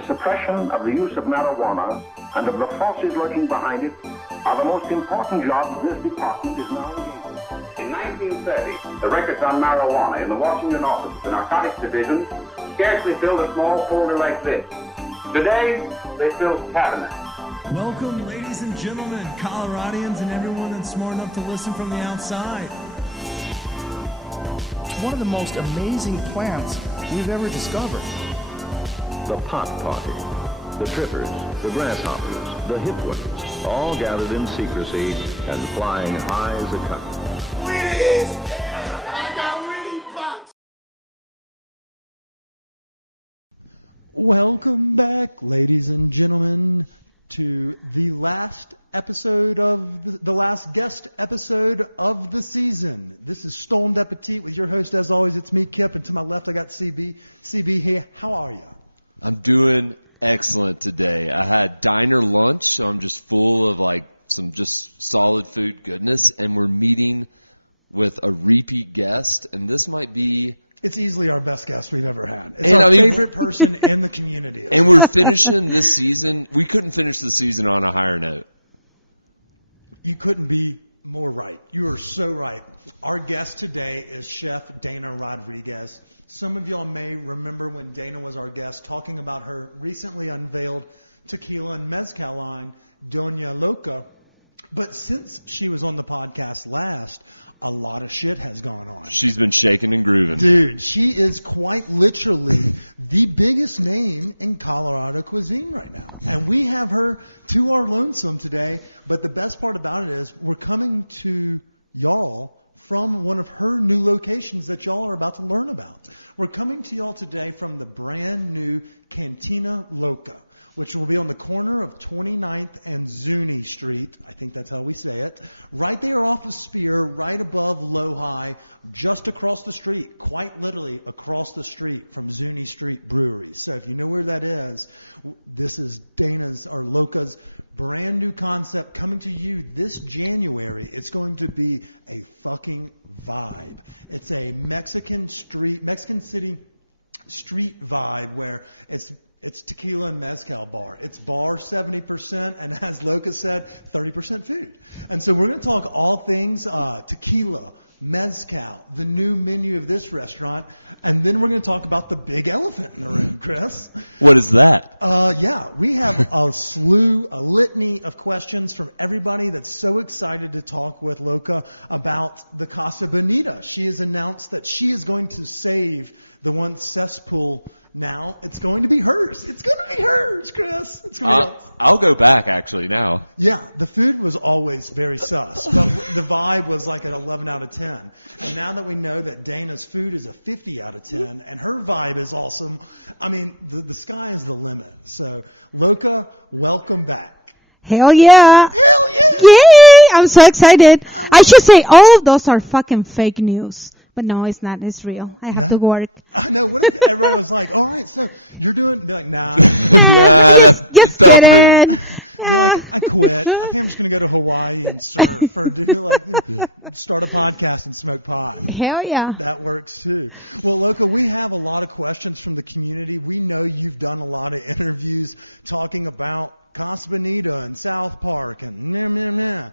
the suppression of the use of marijuana and of the forces lurking behind it are the most important jobs this department is now engaged in. In 1930, the records on marijuana in the Washington office of the Narcotics Division scarcely filled a small folder like this. Today, they fill cabinets. Welcome, ladies and gentlemen, Coloradians and everyone that's smart enough to listen from the outside. One of the most amazing plants we've ever discovered. The pot party, the trippers, the grasshoppers, the hip ones, all gathered in secrecy and flying high as a kite. Wheaties! I got Wheatie Pops! Welcome back, ladies and gentlemen, to the last episode of the last guest episode of the season. This is Stone Trey with your host, as always, it's me, Kip, and to my left I got CB. CB here, how are you? I'm doing excellent today. I had diner lunch, so I'm just full of like some just solid food goodness, and we're meeting with a repeat guest, and this might be... It's easily our best guest we've ever had. It's our favorite person in the community. And we're finishing this season. We couldn't finish the season on a higher note. You couldn't be more right. You are so right. Our guest today is Chef Dana Rodriguez. Some of y'all may remember when Dana was our guest talking about her recently unveiled tequila and mezcal line, Doña Loca. But since she was on the podcast last, a lot of shit has gone on. She's been shaking and grooving. Dude, she is quite literally the biggest name in Colorado cuisine right now. And we have her to our lonesome today. But the best part about it is we're coming to y'all from one of her new locations that y'all are about to learn about. We're coming to y'all today from the brand new Cantina Loca, which will be on the corner of 29th and Zuni Street. I think that's how we say it. Right there off of Spear, right above Low-High, just across the street, quite literally across the street from Zuni Street Brewery. So if you know where that is, this is Dana's or Loca's brand new concept coming to you this January. It's going to be a fucking vibe. It's a Mexican City street vibe where it's tequila and mezcal bar. It's bar 70%, and as Loca said, 30% food. And so we're going to talk all things tequila, mezcal, the new menu of this restaurant, and then we're going to talk about the big elephant in the room, Chris. What is that? Yeah, we have a litany of questions from everybody that's so excited to talk with Loca about the Casa Bonita. She has announced that she is going to save the once cesspool. Now it's going to be hers. It's going to be hers, Chris. It's going to be yours. I'll go back actually now. Yeah, the food was always very sus, but the vibe was like an 11 out of 10. And now that we know that Dana's food is a 50 out of 10 and her vibe is awesome, I mean, the sky is the limit. So, Loca, welcome back. Hell yeah. Hell yeah. Yay. I'm so excited. I should say all of those are fucking fake news. But no, it's not. It's real. I have to work. I know. What if everybody was like, all right, so you're doing, be like, nah. Just kidding. Be like, I quit. I think I'm just going to go to Hawaii and surf or start a podcast and smoke pot. Hell yeah. That works too. Well, Loca, we have a lot of questions from the community. We know you've done a lot of interviews talking about Casa Bonita and South Park and meh.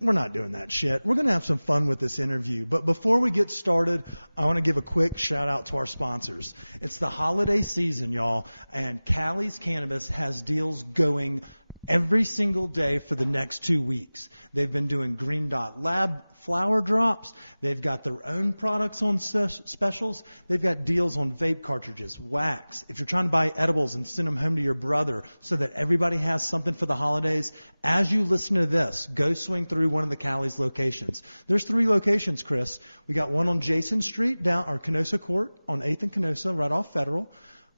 We're not doing that shit. We're going to have some fun with this interview. But before we get started, I want to give a quick shout out to our sponsors. It's the holiday season, y'all, and Callie's Cannabis has deals going every single day for the next 2 weeks. They've been doing Green Dot Lab flower drops. They've got their own products on specials. They've got deals on vape cartridges, wax. If you're trying to buy edibles and send them home to your brother so that everybody has something for the holidays, as you listen to this, go swing through one of the Callie's locations. There's 3 locations, Chris. We got one on Jason Street, down our Kenosha Court on 8th and Kenosha, right off Federal.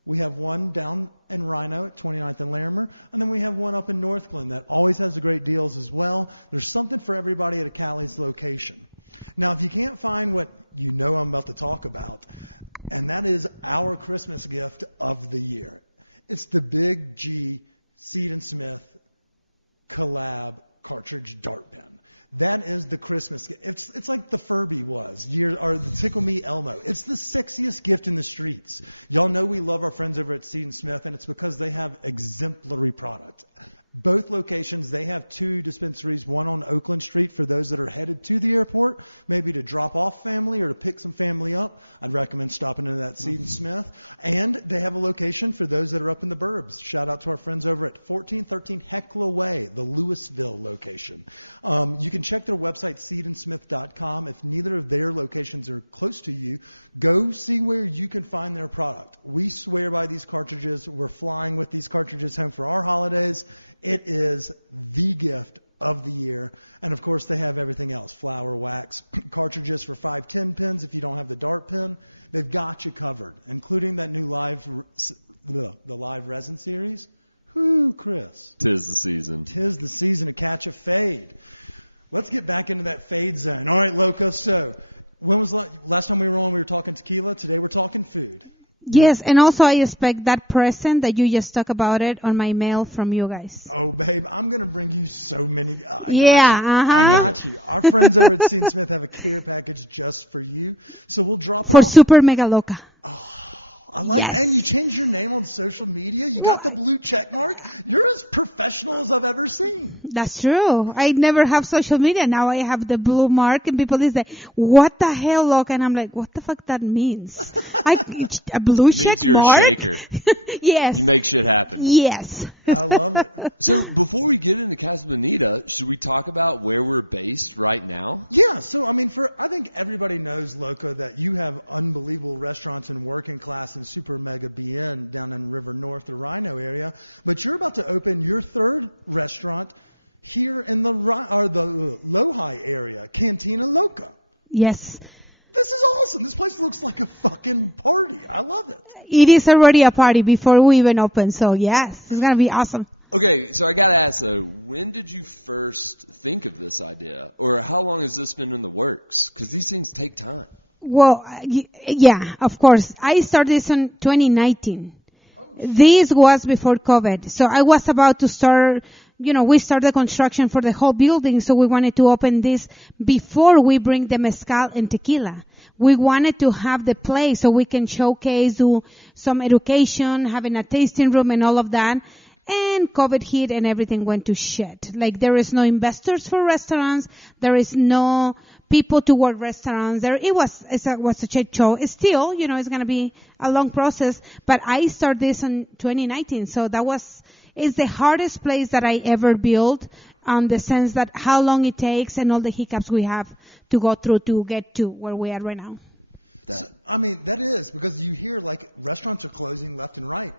We have one down in Rhino at 29th and Larimer. And then we have one up in Northglenn that always has the great deals as well. There's something for everybody at a Callie's location. Now, if you can't find what you know I'm about to talk about, and that is our Christmas gift of the year. It's the Big G Seed & Smith collab cartridge dart pen. That is the Christmas gift. It's like the Furby was, or the Tickle Me Elmo. It's the sexiest gift in the streets. Y'all know we love our friends over at Seed & Smith, and it's because they have exemplary product. Both locations, they have 2 dispensaries, one on Oakland Street for those that are headed to the airport, maybe to drop off family or to pick some family up. I'd recommend stopping into that Seed & Smith. And they have a location for those that are up in the burbs. Shout out to our friends over at 1413 Hecla Way, the Louisville location. You can check their website, seedandsmith.com. If neither of their locations are close to you, go see where you can find their product. We swear by these cartridges. We're flying with these cartridges home for our holidays. It is the gift of the year. And, of course, they have everything else. Flour, wax, cartridges for 510 pins if you don't have the dart pin. They've got you covered, including that new the live resin series. Whoo, Chris. Tis the season. Tis the season to catch a fade. Let's get back into that fade zone. All right, Loca. So when was last time we were on? We were talking tequila. Today we're talking food. Yes, and also I expect that present that you just talked about it on my mail from you guys. Oh, babe, I'm going to bring you so many. I got you. Our friends over at Seed & Smith have a care package just for you. So we'll drop it For off. Super Mega Loca. I like Yes. And you changed your name on social media. You got the blue check mark. You're as professional as I've ever seen. That's true. I never have social media. Now I have the blue mark and people say, what the hell, Loca? And I'm like, what the fuck that means? A blue It check means you're mark? a shaker. Yes. You make shit happen. Yes. I love it. So before we get into Casa Bonita, should we talk about where we're based right now? Yeah, so I mean, I think everybody knows, Loca, that you have unbelievable restaurants in working class and super mega BN down in River North, the Rhino area. But you're about to open your 3rd restaurant here in the Lohi area, Cantina Loca. Yes. This is awesome. This place looks like a fucking party. I love it. It is already a party before we even open. So yes, it's going to be awesome. Okay, so I gotta ask though, when did you first think of this idea? Or how long has this been in the works? Because these things take time. Well, yeah, of course. I started this in 2019. This was before COVID. So I was about to start, we started construction for the whole building. So we wanted to open this before we bring the mezcal and tequila. We wanted to have the place so we can showcase, do some education, having a tasting room and all of that. And COVID hit and everything went to shit. Like there is no investors for restaurants. There is no people to work restaurants. It was a shit show. It's still, it's going to be a long process. But I started this in 2019. So it's the hardest place that I ever built on the sense that how long it takes and all the hiccups we have to go through to get to where we are right now. That is because you hear like restaurants are closing left and right.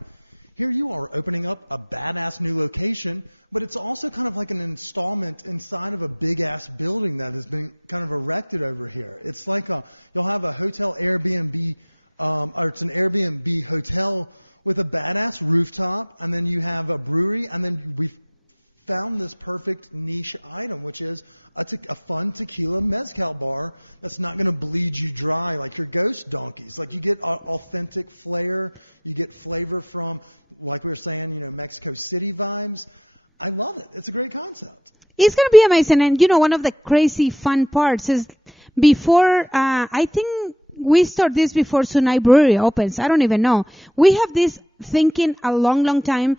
Here you are opening up a badass new location, but it's also kind of like an installment inside of a big ass building that has been kind of erected over here. It's like you'll have a hotel Airbnb, or it's an Airbnb hotel with a badass rooftop, and then you have a brewery, and then we've found this perfect niche item, which is a fun tequila mezcal bar that's not going to bleed you dry like your ghost donkeys. Like you get authentic flair, you get flavor from, like we were saying, Mexico City vibes. I love it. It's a great concept. It's going to be amazing. And, one of the crazy fun parts is before, I think we start this before Zuni Brewery opens. I don't even know. We have this thinking a long, long time.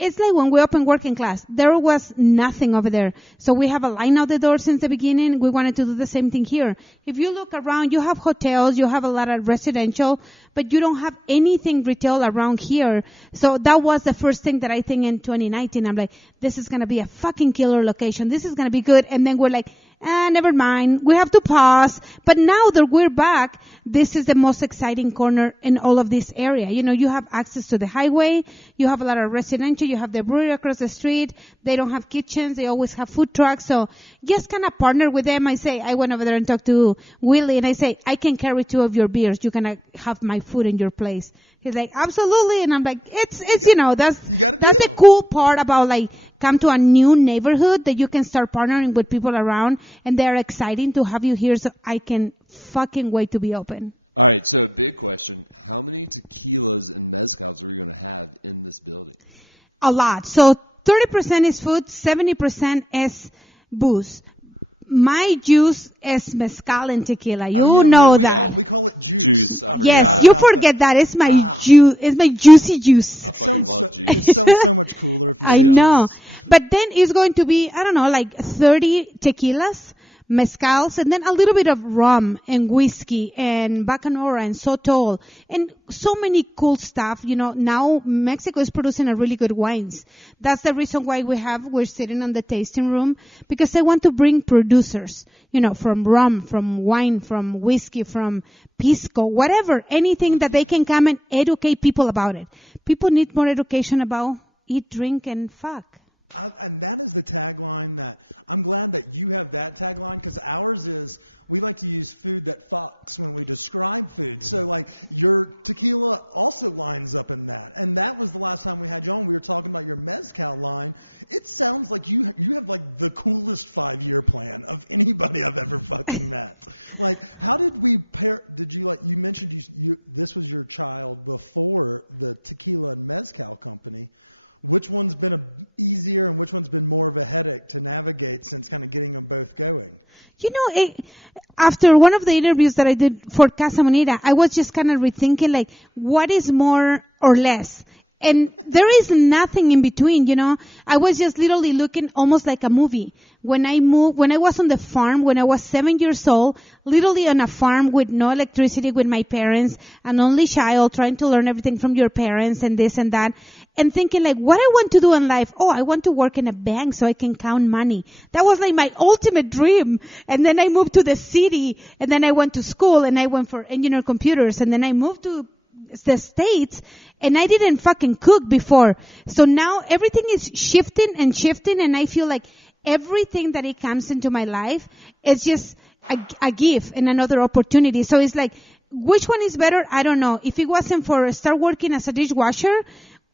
It's like when we opened working class, there was nothing over there. So we have a line out the door since the beginning. We wanted to do the same thing here. If you look around, you have hotels, you have a lot of residential, but you don't have anything retail around here. So that was the first thing that I think in 2019. I'm like, this is going to be a fucking killer location. This is going to be good. And then we're like, never mind. We have to pause. But now that we're back, this is the most exciting corner in all of this area. You have access to the highway. You have a lot of residential. You have the brewery across the street. They don't have kitchens. They always have food trucks. So just kind of partner with them. I went over there and talked to Willie and I say, I can carry 2 of your beers. You can have my food in your place. He's like, absolutely. And I'm like, that's the cool part about like come to a new neighborhood that you can start partnering with people around and they're exciting to have you here. So I can fucking wait to be open. All right. So big question. How many tequilas and mezcals are we going to have in this building? A lot. So 30% is food, 70% is booze. my juice is mezcal and tequila. You Oh, yeah, know no, that. We call it juice. Juice, I forgot. Yes, you about forget that. It's my juice. It's my juicy juice. I It fucking sounds love so, juice. it sounds so much cooler if you I say know. juice. But then it's going to be, I don't know, like 30 tequilas, mezcals, and then a little bit of rum and whiskey and bacanora and sotol and so many cool stuff. You know, now Mexico is producing a really good wines. That's the reason why we're sitting on the tasting room, because I want to bring producers, you know, from rum, from wine, from whiskey, from pisco, whatever, anything that they can come and educate people about it. People need more education about eat, drink, and fuck. And that is the tagline that I'm glad that you have that tagline, because ours is we like to use food that fucks when we describe food. So like your tequila also lines up in that. And that was the last time we had you on. We were talking about your mezcal line. It sounds like you have like the coolest 5-year plan of anybody I've ever fucking met. Like, how did we pair? Did you like? You mentioned you this was your child before the tequila and mezcal company. Which one's been easier and which one's been more of a headache to navigate since kind of getting them both going? You know, after one of the interviews that I did for Casa Bonita, I was just kind of rethinking, like, what is more or less? And there is nothing in between, you know. I was just literally looking almost like a movie. When I was on the farm, when I was 7 years old, literally on a farm with no electricity with my parents, an only child trying to learn everything from your parents and this and that, and thinking like, what I want to do in life? Oh, I want to work in a bank so I can count money. That was like my ultimate dream. And then I moved to the city, and then I went to school, and I went for engineer computers, and then I moved to the States, and I didn't fucking cook before. So now everything is shifting, and I feel like everything that it comes into my life is just a gift and another opportunity. So it's like, which one is better? I don't know. If it wasn't for start working as a dishwasher,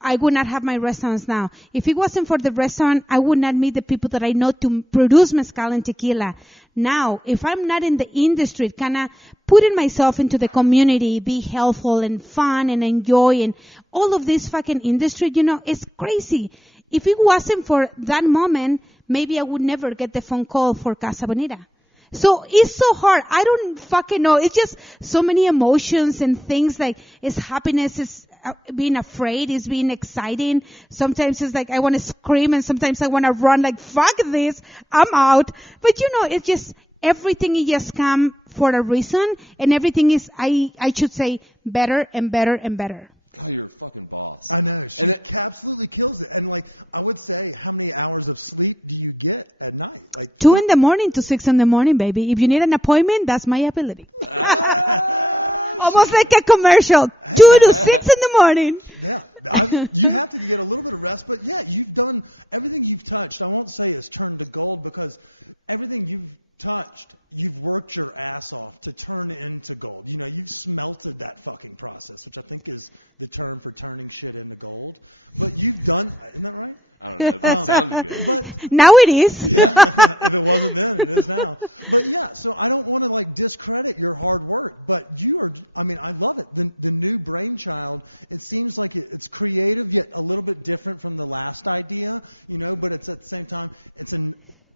I would not have my restaurants now. If it wasn't for the restaurant, I would not meet the people that I know to produce mezcal and tequila. Now, if I'm not in the industry, kind of putting myself into the community, be helpful and fun and enjoy and all of this fucking industry, you know, it's crazy. If it wasn't for that moment, maybe I would never get the phone call for Casa Bonita. So it's so hard. I don't fucking know. It's just so many emotions and things, like it's happiness, it's being afraid, it's being exciting. Sometimes it's like I want to scream, and sometimes I want to run like, fuck this, I'm out. But you know, it's just everything is just come for a reason, and everything is, I should say, better and better and better. God, you're a fucking boss. I know. She absolutely kills it. And like, I would say, how many hours of sleep do you get at night? Like 2 a.m. to 6 a.m, baby. If you need an appointment, that's my ability. Almost like a commercial. 2 to 6 a.m. Yeah. You have to get a little bit of rest, but yeah, you've done everything you've touched. I won't say is turned to gold, because everything you've touched, you've worked your ass off to turn into gold. You know, you've smelted that fucking process, which I think is the term for turning shit into gold. But you've done, isn't that right? I don't know, but it sounded good. But now it is. yeah, if it wasn't then, it is now. But yeah, so I don't want to like discredit your hard work, but you are, I mean, I love it. The new brainchild, it seems like it's creative, yet a little bit different from the last idea, you know, but it's at the same time, it's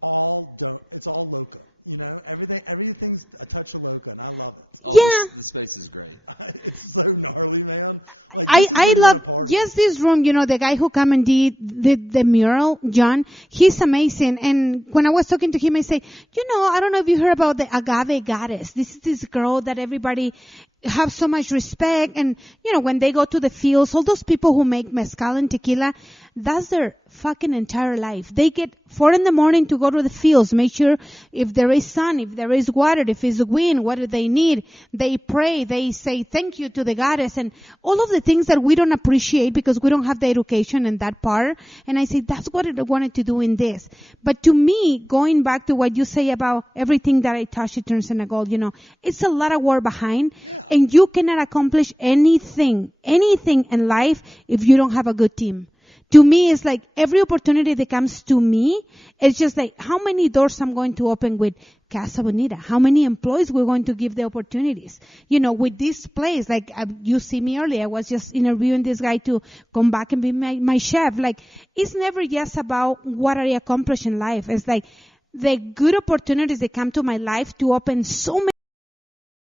all Loca. You know, everything's a touch of Loca, and I love it. Oh, Yeah. the space is great. It's so gnarly, man. Like, this is where you want to party. Yes, this room, you know, the guy who come and did the mural, John, he's amazing. And when I was talking to him, I say, you know, I don't know if you heard about the agave goddess. This is this girl that everybody have so much respect. And, you know, when they go to the fields, all those people who make mezcal and tequila, that's their fucking entire life. They get 4 a.m. to go to the fields, make sure if there is sun, if there is water, if it's wind, what do they need? They pray, they say thank you to the goddess, and all of the things that we don't appreciate because we don't have the education in that part. And I say, that's what I wanted to do in this. But to me, going back to what you say about everything that I touch, it turns into gold, you know, it's a lot of work behind. Yeah. And you cannot accomplish anything in life if you don't have a good team. To me, it's like every opportunity that comes to me, it's just like how many doors I'm going to open with Casa Bonita, how many employees we're going to give the opportunities. You know, with this place, like you see me earlier, I was just interviewing this guy to come back and be my chef. Like, it's never just about what I accomplish in life. It's like, the good opportunities that come to my life to open so many